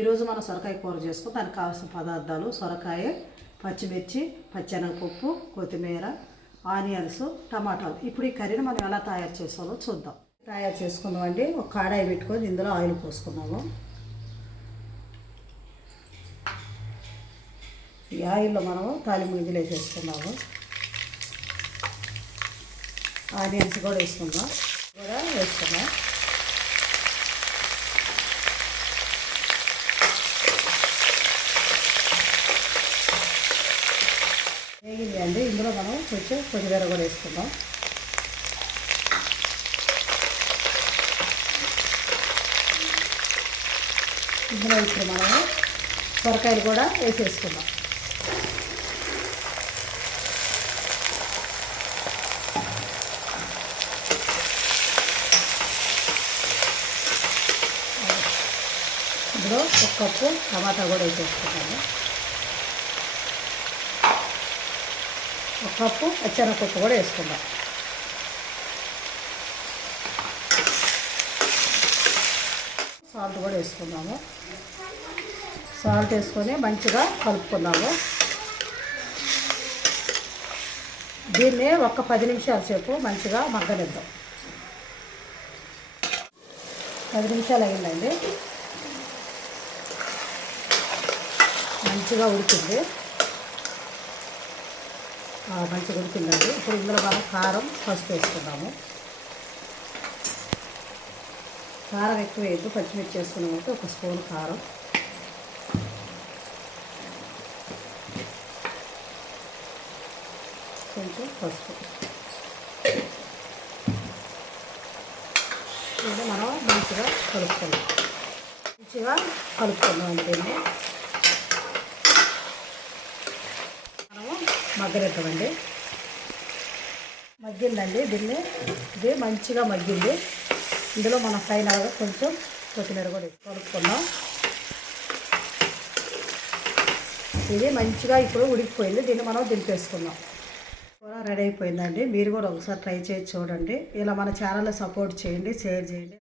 ఈరోజు మనం సొరకాయ కూర చేసుకుని దానికి కావాల్సిన పదార్థాలు సొరకాయ, పచ్చిమిర్చి, పచ్చెనగపప్పు, కొత్తిమీర, ఆనియన్స్, టమాటాలు. ఇప్పుడు ఈ కర్రీని మనం ఎలా తయారు చేసుకోవాలో చూద్దాం. తయారు చేసుకుందామండి. ఒక కడాయి పెట్టుకొని ఇందులో ఆయిల్ పోసుకున్నాము. ఈ ఆయిల్లో మనము తాలింపు గింజలు వేసేసుకున్నాము. ఆనియన్స్ కూడా వేసుకుందాం. వేగింది అండి. ఇందులో మనం కొంచెం కొత్తిమీర కూడా వేసుకుందాం. ఇందులో ఇప్పుడు మనము సొరకాయలు కూడా వేసేసుకుందాం. ఇందులో ఒక కప్పు టమాటా కూడా వేసేసుకుంటాము. ఒక కప్పు పచ్చెనగపప్పు కూడా వేసుకుందాం. సాల్ట్ కూడా వేసుకుందాము. సాల్ట్ వేసుకొని మంచిగా కలుపుకున్నాము. దీన్ని ఒక 10 నిమిషాల సేపు మంచిగా మగ్గనిద్దాం. 10 నిమిషాలు అయిందండి. మంచిగా ఉడికింది. మంచిగా ఉడికిందండి. ఇప్పుడు ఇందులో మనం కారం, పసుపు వేసుకుందాము. కారం ఎక్కువ వేయద్దు, పచ్చిమిర్చి వేసుకున్నామంటే ఒక స్పూన్ కారం, కొంచెం పసుపు. ఇది మనం మంచిగా కలుపుకుందాం. అంటే దీన్ని మనము మగ్గనిద్దామండి. మగ్గిందండి. ఇది మంచిగా మగ్గింది. ఇందులో మన ఫైనల్గా కొంచెం కొత్తిమీర కూడా కలుపుకుందాం. ఇది మంచిగా ఇప్పుడు ఉడికిపోయింది. దీన్ని మనం దింపేసుకుందాం. కూర రెడీ అయిపోయిందండి. మీరు కూడా ఒకసారి ట్రై చేసి చూడండి. ఇలా మన ఛానల్ని సపోర్ట్ చేయండి, షేర్ చేయండి.